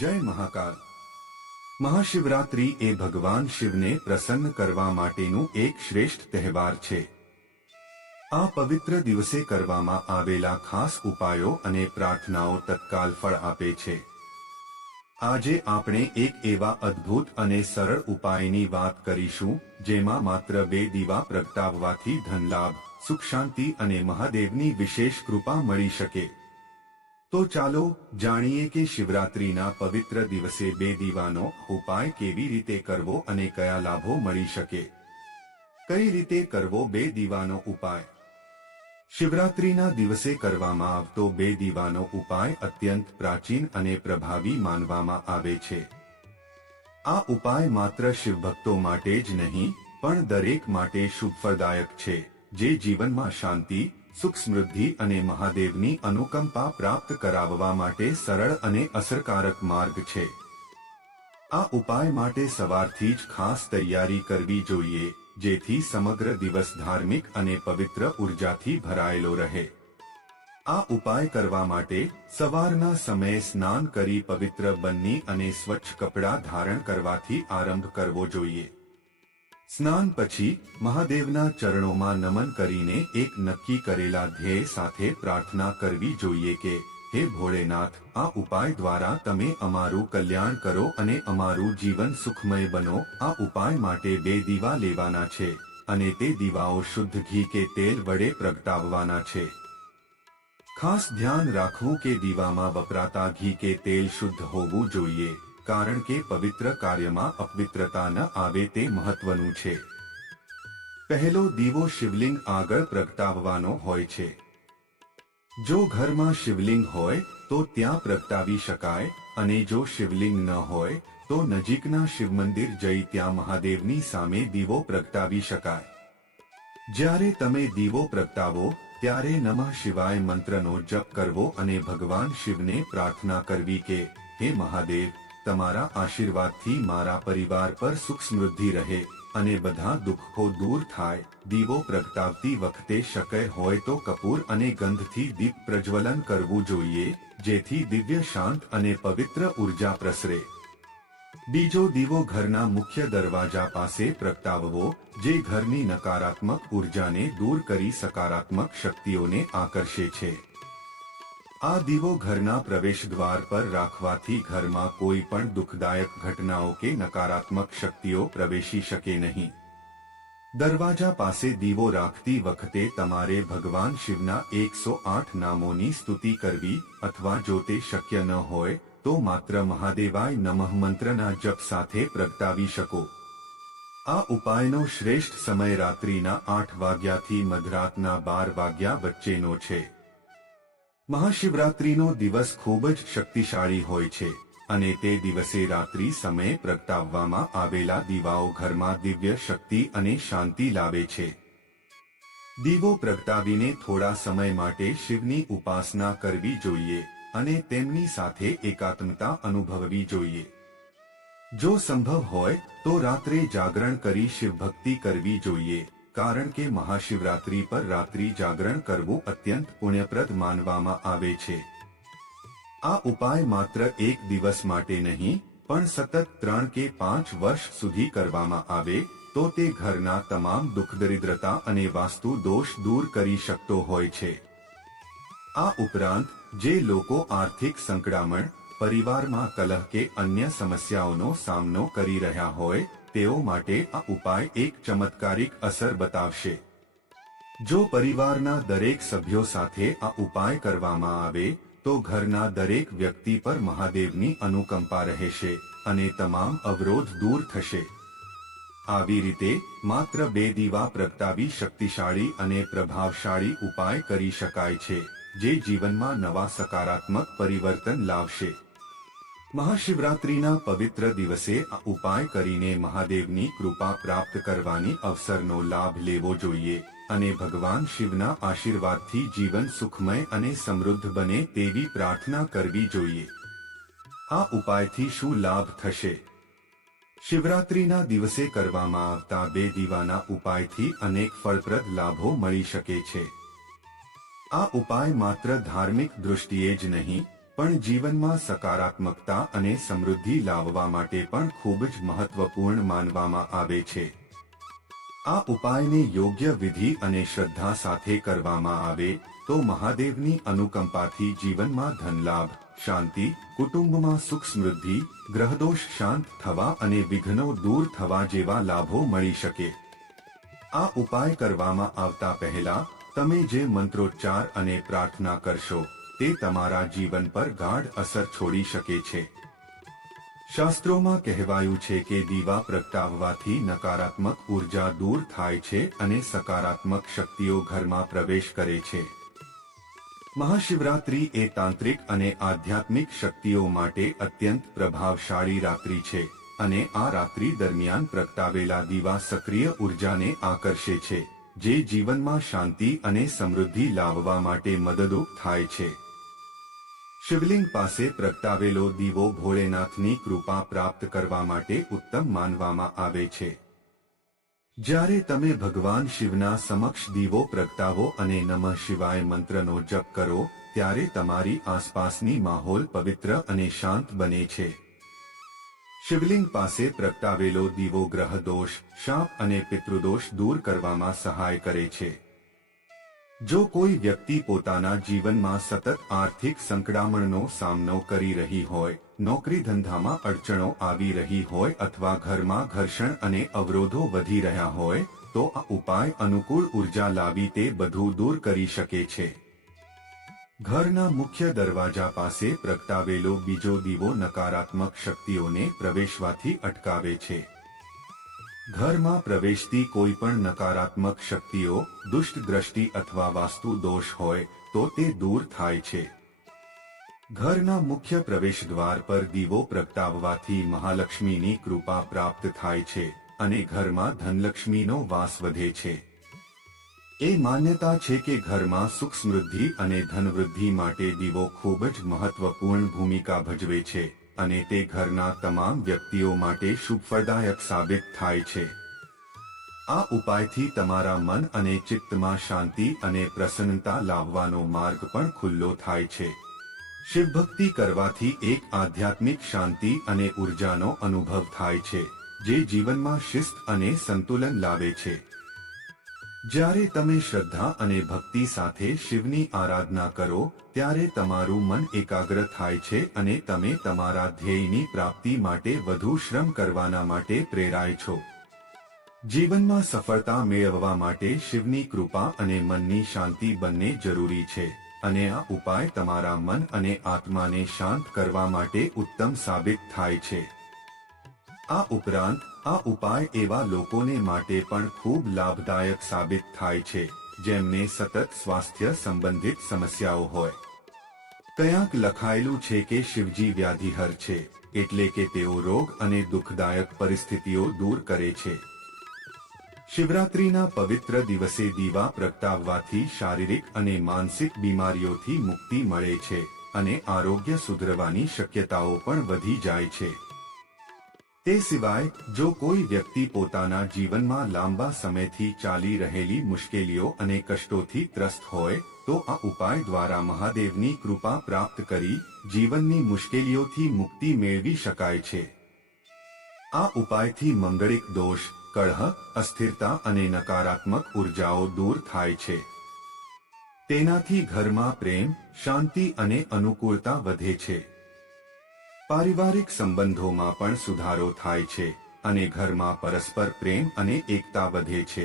જય મહાકાલ. મહાશિવરાત્રી એ ભગવાન શિવને પ્રસન્ન કરવા માટેનું એક શ્રેષ્ઠ તહેવાર છે. આ પવિત્ર દિવસે કરવામાં આવેલા ખાસ ઉપાયો અને પ્રાર્થનાઓ તત્કાલ ફળ આપે છે. આજે આપણે એક એવા અદ્ભુત અને સરળ ઉપાયની વાત કરીશું, જેમાં માત્ર બે દીવા પ્રગટાવવાથી ધનલાભ, સુખ શાંતિ અને મહાદેવની વિશેષ કૃપા મળી શકે. તો ચાલો જાણીએ કે શિવરાત્રીના પવિત્ર દિવસે બે દીવાનો ઉપાય કેવી રીતે કરવો અને કયા લાભો મળી શકે? કઈ રીતે કરવો બે દીવાનો ઉપાય? શિવરાત્રીના દિવસે કરવામાં આવતો બે દીવાનો ઉપાય અત્યંત પ્રાચીન અને પ્રભાવી માનવામાં આવે છે. આ ઉપાય માત્ર શિવભક્તો માટે જ નહીં, પણ દરેક માટે શુભફળદાયક છે, જે જીવનમાં શાંતિ સુખ સમૃદ્ધિ અને મહાદેવની અનુકંપા પ્રાપ્ત કરાવવા માટે સરળ અને અસરકારક માર્ગ છે. આ ઉપાય માટે સવારથી જ ખાસ તૈયારી કરવી જોઈએ, જેથી સમગ્ર દિવસ ધાર્મિક અને પવિત્ર ઉર્જાથી ભરાયેલો રહે. આ ઉપાય કરવા માટે સવારના સમયે સ્નાન કરી પવિત્ર બન્ની અને સ્વચ્છ કપડાં ધારણ કરવાથી આરંભ કરવો જોઈએ. સ્નાન પછી મહાદેવના ચરણોમાં નમન કરીને એક નક્કી કરેલા ધ્યેય સાથે પ્રાર્થના કરવી જોઈએ કે, હે ભોળેનાથ, આ ઉપાય દ્વારા તમે અમારું કલ્યાણ કરો અને અમારું જીવન સુખમય બનો. આ ઉપાય માટે બે દીવા લેવાના છે અને તે દીવાઓ શુદ્ધ ઘી કે તેલ વડે પ્રગટાવવાના છે. ખાસ ધ્યાન રાખવું કે દીવામાં વપરાતા ઘી કે તેલ શુદ્ધ હોવું જોઈએ. કારણ કે પવિત્ર કાર્યમાં અપવિત્રતા ન આવે તે મહત્વનું છે. પહેલો દીવો શિવલિંગ આગળ પ્રગટાવવાનો હોય છે. જો ઘરમાં શિવલિંગ હોય, તો ત્યાં પ્રગટાવી શકાય, અને જો શિવલિંગ ન હોય, તો નજીકના શિવમંદિર જઈ ત્યાં મહાદેવની સામે દીવો પ્રગટાવી શકાય. જ્યારે તમે દીવો પ્રગટાવો, ત્યારે નમઃ શિવાય મંત્રનો જપ કરવો અને ભગવાન શિવને પ્રાર્થના કરવી કે, હે મહાદેવ તમારા આશીર્વાદથી મારા પરિવાર પર સુખ સમૃદ્ધિ રહે અને બધા દુઃખો દૂર થાય, દીવો પ્રગટાવતી વખતે શક્ય હોય તો કપૂર અને ગંધથી દીપ પ્રજ્વલન કરવું જોઈએ, જેથી દિવ્ય શાંત અને પવિત્ર ઊર્જા પ્રસરે. બીજો દીવો ઘરના મુખ્ય દરવાજા પાસે પ્રગટાવવો, જે ઘરની નકારાત્મક ઉર્જાને દૂર કરી સકારાત્મક શક્તિઓને આકર્ષે છે. આ દીવો ઘરના પ્રવેશ દ્વાર પર રાખવાથી ઘરમાં કોઈ પણ દુઃખદાયક ઘટનાઓ કે નકારાત્મક શક્તિઓ પ્રવેશી શકે નહીં. દરવાજા પાસે દીવો રાખતી વખતે તમારે ભગવાન શિવના એકસો આઠ નામોની સ્તુતિ કરવી અથવા જો તે શક્ય ન હોય, તો માત્ર મહાદેવાય નમઃ મંત્રના જપ સાથે પ્રગટાવી શકો. આ ઉપાયનો શ્રેષ્ઠ સમય રાત્રિના આઠ વાગ્યાથી મધરાતના બાર વાગ્યા વચ્ચેનો છે. મહાશિવરાત્રીનો દિવસ ખૂબ જ શક્તિશાળી હોય છે અને તે દિવસે રાત્રિ સમયે પ્રગટાવવામાં આવેલા દીવાઓ ઘરમાં દિવ્ય શક્તિ અને શાંતિ લાવે છે. દીવો પ્રગટાવીને થોડા સમય માટે શિવની ઉપાસના કરવી જોઈએ અને તેમની સાથે એકાત્મતા અનુભવવી જોઈએ. જો સંભવ હોય તો રાત્રે જાગરણ કરી શિવભક્તિ કરવી જોઈએ. કારણ કે મહાશિવરાત્રી પર રાત્રિ જાગરણ કરવું અત્યંત પુણ્યપ્રદ માનવામાં આવે છે. આ ઉપાય માત્ર એક દિવસ માટે નહીં, પણ સતત ત્રણ કે પાંચ વર્ષ સુધી કરવામાં આવે, તો તે ઘરના તમામ દુઃખદરિદ્રતા અને વાસ્તુ દોષ દૂર કરી શકતો હોય છે. આ ઉપરાંત, જે લોકો આર્થિક સંકળામણ પરિવારમાં કલહ કે અન્ય સમસ્યાઓનો સામનો કરી રહ્યા હોય, તેઓ માટે આ ઉપાય એક ચમત્કારિક અસર બતાવશે. જો પરિવારના દરેક સભ્યો સાથે આ ઉપાય કરવામાં આવે, તો ઘરના દરેક વ્યક્તિ પર મહાદેવની અનુકંપા રહેશે અને તમામ અવરોધ દૂર થશે. આવી રીતે માત્ર બે દીવા પ્રગટાવી શક્તિશાળી અને પ્રભાવશાળી ઉપાય કરી શકાય છે, જે જીવનમાં નવા સકારાત્મક પરિવર્તન લાવશે. મહાશિવરાત્રીના પવિત્ર દિવસે આ ઉપાય કરીને મહાદેવની કૃપા પ્રાપ્ત કરવાની અવસરનો લાભ લેવો જોઈએ અને ભગવાન શિવના આશીર્વાદથી જીવન સુખમય અને સમૃદ્ધ બને તેવી પ્રાર્થના કરવી જોઈએ. આ ઉપાયથી શું લાભ થશે? શિવરાત્રિના દિવસે કરવામાં આવતા બે દીવાના ઉપાયથી અનેક ફળપ્રદ લાભો મળી શકે છે. આ ઉપાય માત્ર ધાર્મિક દૃષ્ટિએ જ નહીં પણ જીવનમાં સકારાત્મકતા અને સમૃદ્ધિ લાવવા માટે પણ ખૂબ જ મહત્વપૂર્ણ માનવામાં આવે છે. આ ઉપાયને યોગ્ય વિધિ અને શ્રદ્ધા સાથે કરવામાં આવે તો મહાદેવની અનુકંપાથી જીવનમાં ધનલાભ, શાંતિ, કુટુંબમાં સુખ સમૃદ્ધિ, ગ્રહદોષ શાંત થવા અને વિઘ્નો દૂર થવા જેવા લાભો મળી શકે. આ ઉપાય કરવામાં આવતા પહેલા તમે જે મંત્રોચ્ચાર અને પ્રાર્થના કરશો તે તમારા જીવન પર ગાઢ અસર છોડી શકે છે. શાસ્ત્રોમાં કહેવાયું છે કે દીવા પ્રગટાવવાથી નકારાત્મક ઊર્જા દૂર થાય છે અને સકારાત્મક શક્તિઓ ઘરમાં પ્રવેશ કરે છે. મહાશિવરાત્રી એ તાંત્રિક અને આધ્યાત્મિક શક્તિઓ માટે અત્યંત પ્રભાવશાળી રાત્રિ છે અને આ રાત્રિ દરમિયાન પ્રગટાવેલા દીવા સક્રિય ઉર્જાને આકર્ષે છે, જે જીવનમાં શાંતિ અને સમૃદ્ધિ લાવવા માટે મદદરૂપ થાય છે. શિવલિંગ પાસે પ્રગટાવેલો દીવો ભોળેનાથની કૃપા પ્રાપ્ત કરવા માટે ઉત્તમ માનવામાં આવે છે. જ્યારે તમે ભગવાન શિવના સમક્ષ દીવો પ્રગટાવો અને નમઃ શિવાય મંત્રનો જપ કરો, ત્યારે તમારી આસપાસની માહોલ પવિત્ર અને શાંત બને છે. શિવલિંગ પાસે પ્રગટાવેલો દીવો ગ્રહ દોષ શાપ અને પિતૃદોષ દૂર કરવામાં સહાય કરે છે. જો કોઈ વ્યક્તિ પોતાના જીવનમાં સતત આર્થિક સંકડામણનો સામનો કરી રહી હોય નોકરી ધંધામાં અડચણો આવી રહી હોય અથવા ઘરમાં ઘર્ષણ અને અવરોધો વધી રહ્યા હોય, તો આ ઉપાય અનુકૂળ ઊર્જા લાવી તે બધું દૂર કરી શકે છે. ઘરના મુખ્ય દરવાજા પાસે પ્રગટાવેલો બીજો દીવો નકારાત્મક શક્તિઓને પ્રવેશવાથી અટકાવે છે. ઘરમાં પ્રવેશતી કોઈ પણ નકારાત્મક શક્તિઓ દુષ્ટ દ્રષ્ટિ અથવા વાસ્તુ દોષ હોય, તો તે દૂર થાય છે. ઘરના મુખ્ય પ્રવેશ દ્વાર પર દીવો પ્રગટાવવાથી મહાલક્ષ્મીની કૃપા પ્રાપ્ત થાય છે અને ઘરમાં ધનલક્ષ્મીનો વાસ વધે છે. એ માન્યતા છે કે ઘરમાં સુખ સમૃદ્ધિ અને ધનવૃદ્ધિ માટે દીવો ખૂબ જ મહત્વપૂર્ણ ભૂમિકા ભજવે છે. અને તે ઘરના તમામ વ્યક્તિઓ માટે શુભફળદાયક સાબિત થાય છે. આ ઉપાયથી તમારા મન અને ચિત્તમાં શાંતિ અને પ્રસન્નતા લાવવાનો માર્ગ પણ ખુલ્લો થાય છે. શિવભક્તિ કરવાથી એક આધ્યાત્મિક શાંતિ અને ઉર્જાનો અનુભવ થાય છે, જે જીવનમાં શિસ્ત અને સંતુલન લાવે છે. જ્યારે તમે શ્રદ્ધા અને ભક્તિ સાથે શિવની આરાધના કરો, ત્યારે તમારું મન એકાગ્ર થાય છે અને તમે તમારા ધ્યેયની પ્રાપ્તિ માટે વધુ શ્રમ કરવાના માટે પ્રેરાય છો. જીવનમાં સફળતા મેળવવા માટે શિવની કૃપા અને મનની શાંતિ બંને જરૂરી છે, અને આ ઉપાય તમારા મન અને આત્માને શાંત કરવા માટે ઉત્તમ સાબિત થાય છે. આ ઉપરાંત આ ઉપાય એવા લોકોને માટે પણ ખૂબ લાભદાયક સાબિત થાય છે, જેમને સતત સ્વાસ્થ્ય સંબંધિત સમસ્યાઓ હોય. ક્યાંક લખાયેલું છે કે શિવજી વ્યાધિહર છે, એટલે કે તેઓ રોગ અને દુઃખદાયક પરિસ્થિતિઓ દૂર કરે છે. શિવરાત્રીના પવિત્ર દિવસે દીવા પ્રગટાવવાથી શારીરિક અને માનસિક બીમારીઓથી મુક્તિ મળે છે, અને આરોગ્ય સુધરવાની શક્યતાઓ પણ વધી જાય છે. તે સિવાય, જો કોઈ વ્યક્તિ પોતાના જીવનમાં લાંબા સમયથી ચાલી રહેલી મુશ્કેલીઓ અને કષ્ટોથી ત્રસ્ત હોય, તો આ ઉપાય દ્વારા મહાદેવની કૃપા પ્રાપ્ત કરી જીવનની મુશ્કેલીઓથી મુક્તિ મેળવી શકાય છે. આ ઉપાયથી મંગળિક દોષ, કળહ, અસ્થિરતા અને નકારાત્મક ઉર્જાઓ દૂર થાય છે. તેનાથી ઘરમાં પ્રેમ, શાંતિ અને અનુકૂળતા વધે છે. પારિવારિક સંબંધોમાં પણ સુધારો થાય છે અને ઘરમાં પરસ્પર પ્રેમ અને એકતા વધે છે.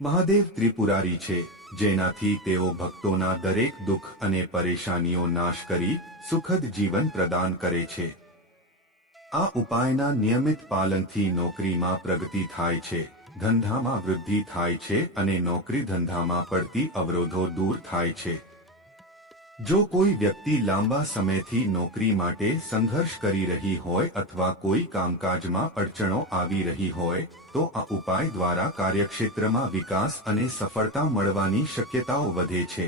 મહાદેવ ત્રિપુરારી છે, જેનાથી તેઓ ભક્તોના દરેક દુઃખ અને પરેશાનીઓ નાશ કરી સુખદ જીવન પ્રદાન કરે છે. આ ઉપાયના નિયમિત પાલનથી નોકરીમાં પ્રગતિ થાય છે, ધંધામાં વૃદ્ધિ થાય છે અને નોકરી ધંધામાં પડતી અવરોધો દૂર થાય છે. જો કોઈ વ્યક્તિ લાંબા સમયથી નોકરી માટે સંઘર્ષ કરી રહી હોય અથવા કોઈ કામકાજમાં અડચણો આવી રહી હોય, તો આ ઉપાય દ્વારા કાર્યક્ષેત્રમાં વિકાસ અને સફળતા મળવાની શક્યતાઓ વધે છે.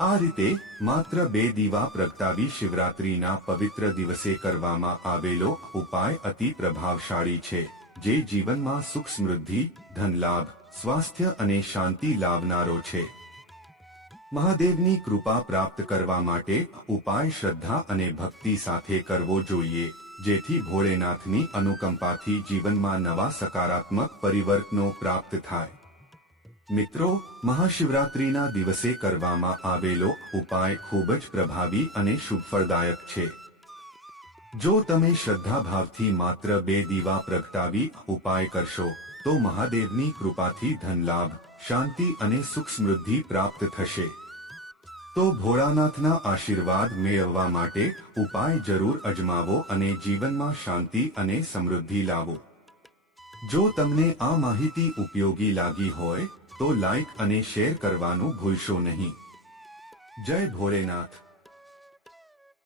આ રીતે માત્ર બે દીવા પ્રગટાવી શિવરાત્રીના પવિત્ર દિવસે કરવામાં આવેલો ઉપાય અતિ પ્રભાવશાળી છે, જે જીવનમાં સુખ સમૃદ્ધિ, ધનલાભ, સ્વાસ્થ્ય અને શાંતિ લાવનારો છે. મહાદેવની કૃપા પ્રાપ્ત કરવા માટે ઉપાય, શ્રદ્ધા અને ભક્તિ સાથે કરવો જોઈએ, જેથી ભોળેનાથની અનુકંપાથી જીવનમાં નવા સકારાત્મક પરિવર્તનો પ્રાપ્ત થાય. મિત્રો, મહાશિવરાત્રિના દિવસે કરવામાં આવેલો ઉપાય ખૂબ જ પ્રભાવી અને શુભફળદાયક છે. જો તમે શ્રદ્ધાભાવથી માત્ર બે દીવા પ્રગટાવી ઉપાય કરશો, તો મહાદેવની કૃપાથી ધનલાભ, શાંતિ અને સુખ સમૃદ્ધિ પ્રાપ્ત થશે. તો ભોળાનાથના આશીર્વાદ મેળવવા માટે ઉપાય જરૂર અજમાવો અને જીવનમાં શાંતિ અને સમૃદ્ધિ લાવો. જો તમને આ માહિતી ઉપયોગી લાગી હોય, તો લાઈક અને શેર કરવાનું ભૂલશો નહીં. જય ભોળેનાથ.